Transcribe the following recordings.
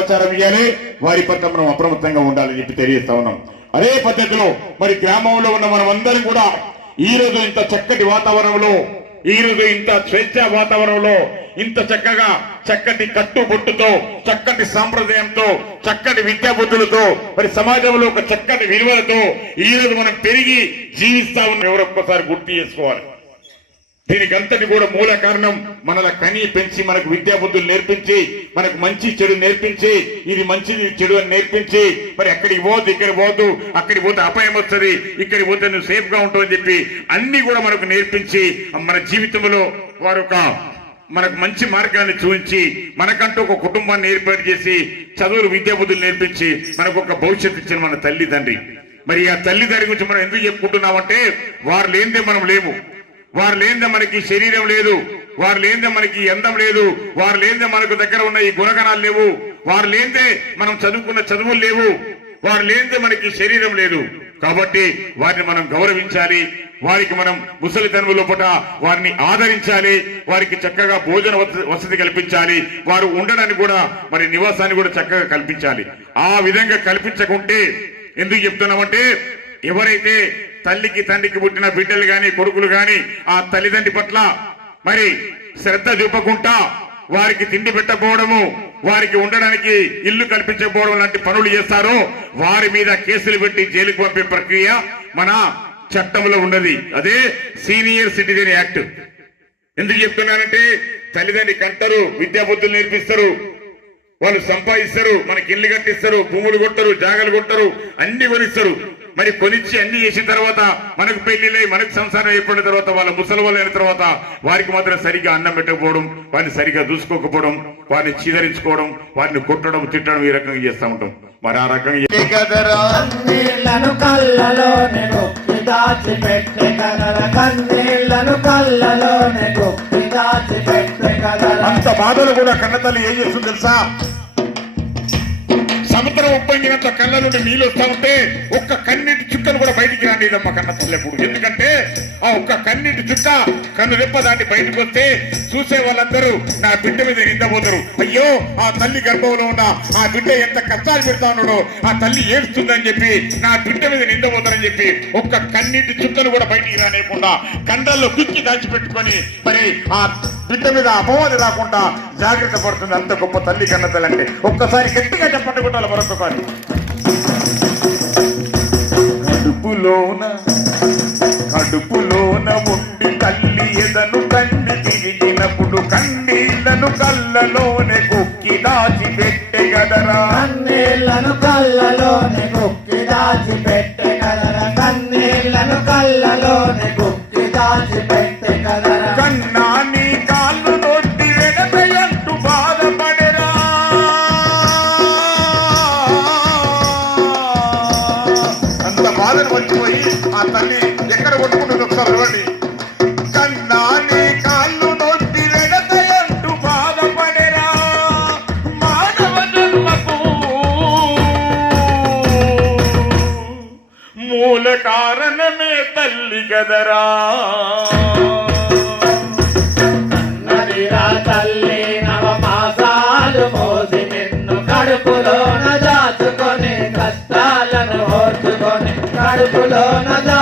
సమాచారం ఇవ్వాలి వారి పట్ల మనం అప్రమత్తంగా ఉండాలని చెప్పి తెలియజేస్తా ఉన్నాం. అదే పద్ధతిలో మరి గ్రామంలో ఉన్న మనం అందరం కూడా ఈ రోజు ఇంత చక్కటి వాతావరణంలో ఈ రోజు ఇంత స్వేచ్ఛ వాతావరణంలో ఇంత చక్కగా చక్కటి కట్టుబొట్టుతో చక్కటి సాంప్రదాయంతో చక్కటి విద్యాబుద్ధులతో మరి సమాజంలో ఒక చక్కటి విలువలతో ఈ రోజు మనం పెరిగి జీవిస్తా ఉన్న. ఎవరొక్కసారి గుర్తు చేసుకోవాలి. దీనికి అంతటి కూడా మూల కారణం మనల కని పెంచి మనకు విద్యా బుద్ధులు నేర్పించి మనకు మంచి చెడు నేర్పించి ఇది మంచిది చెడు అని నేర్పించి మరి అక్కడికి పోదు ఇక్కడికి పోద్దు అక్కడికి పోతే అపాయం వస్తుంది ఇక్కడికి పోతే నువ్వు సేఫ్గా ఉంటావు అని చెప్పి అన్ని కూడా మనకు నేర్పించి మన జీవితంలో వారు ఒక మనకు మంచి మార్గాన్ని చూపించి మనకంటూ ఒక కుటుంబాన్ని ఏర్పాటు చేసి చదువులు విద్యా బుద్ధులు నేర్పించి మనకు ఒక భవిష్యత్తు ఇచ్చిన మన తల్లిదండ్రి మరి ఆ తల్లిదండ్రి గురించి మనం ఎందుకు చెప్పుకుంటున్నామంటే వారు లేనిదే మనం లేము. వారు లేనిదే మనకి శరీరం లేదు. వారు లేనిదే మనకి అందం లేదు. వారు లేనిదే మనకు దగ్గర ఉన్న ఈ గుణగణాలు లేవు. వారు లేనిదే మనం చదువుకున్న చదువులు లేవు. వారు లేనిదే మనకి శరీరం లేదు. కాబట్టి వారిని మనం గౌరవించాలి. వారికి మనం ముసలితనము లోపల వారిని ఆదరించాలి. వారికి చక్కగా భోజన వస- వసతి కల్పించాలి. వారు ఉండడానికి కూడా మరి నివాసాన్ని కూడా చక్కగా కల్పించాలి. ఆ విధంగా కల్పించకుంటే ఎందుకు చెప్తున్నామంటే ఎవరైతే తల్లికి తండ్రికి పుట్టిన బిడ్డలు గాని కొడుకులు గాని ఆ తల్లిదండ్రి పట్ల మరి శ్రద్ధ చూపకుండా వారికి తిండి పెట్టకపోవడము వారికి ఉండడానికి ఇల్లు కల్పించకపోవడం లాంటి పనులు చేస్తారో వారి మీద కేసులు పెట్టి జైలుకు పంపే ప్రక్రియ మన చట్టంలో ఉన్నది. అదే సీనియర్ సిటిజన్ యాక్ట్. ఎందుకు చెప్తున్నానంటే తల్లిదండ్రి కంటారు విద్యా బుద్ధులు నేర్పిస్తారు వాళ్ళు సంపాదిస్తారు మనకి ఇల్లు కట్టిస్తారు భూములు కొట్టరు జాగలు కొట్టరు అన్ని కొనిస్తారు. మరి కొనిచ్చి అన్ని చేసిన తర్వాత మనకు పెళ్ళిలై మనకు సంసారం ఏర్పడిన తర్వాత వాళ్ళ ముసలి వాళ్ళు అయిన తర్వాత వారికి మాత్రం సరిగ్గా అన్నం పెట్టకపోవడం వారిని సరిగ్గా చూసుకోకపోవడం వారిని చీదరించుకోవడం వారిని కొట్టడం తిట్టడం ఈ రకంగా చేస్తూ ఉంటాం. మరి ఆ రకంగా అంత బాధలు కూడా కన్నతల్లి ఏం చేస్తుంది తెలుసా? సముద్రం ఉప్పొంగినంత కళ్ళ నుండి నీళ్ళు వస్తా ఉంటే ఒక్క కన్నీటి చుక్కలు కూడా బయటికి రానిదమ్మ కన్న తల్లెప్పుడు ఎందుకంటే ఆ ఒక్క కన్నీటి చుక్క కన్ను రెప్ప దాటి బయటకు వస్తే చూసే వాళ్ళందరూ నా బిడ్డ మీద నిందబోతారు అయ్యో ఆ తల్లి గర్భంలో ఉన్న ఆ బిడ్డ ఎంత కష్టాలు పెడతా ఉన్నాడో ఆ తల్లి ఏడుస్తుందని చెప్పి నా బిడ్డ మీద నిందబోతారని చెప్పి ఒక్క కన్నీటి చుక్కలు కూడా బయటికి రానియకుండా కండల్లో కుక్కి దాచిపెట్టుకొని మరి ఆ బిడ్డ మీద అపవాది రాకుండా జాగ్రత్త పడుతుంది. అంత గొప్ప తల్లి కన్న తల్లి అంటే ఒక్కసారి గట్టిగా చెప్పండి కొట్టాలి మరొకసారి కడుపులోన కడుపులోన ఉండి తల్లి ఎదను కండి తిరిగినప్పుడు కన్నీళ్ళను కళ్ళలోనే కుక్కి దాచి పెట్టే కదరా. కన్నీళ్ళను కళ్ళలోనే గొప్పి దాచి పెట్టే కదరా. కన్నీళ్ళను కళ్ళలోనే గొప్పి దాచి పెట్టే కదరా. బాధను మర్చిపోయి ఆ తల్లి ఎక్కడ కొట్టుకుంటుంది ఒకసారి చూడండి. కన్నా మూల కారణమే తల్లి గదరా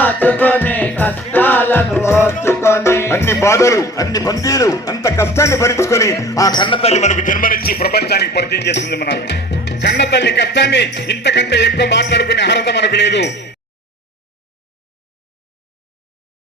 దాచుకొని కష్టాలను ఓర్చుకొని. అన్ని బాధలు అన్ని బందీలు అంత కష్టాన్ని భరించుకొని ఆ కన్నతల్లి మనకు జన్మనిచ్చి ప్రపంచానికి పరిచయం చేస్తుంది మనకు కన్న తల్లి కష్టాన్ని ఇంతకంటే ఎక్కువ మాట్లాడుకునే అర్హత మనకు లేదు.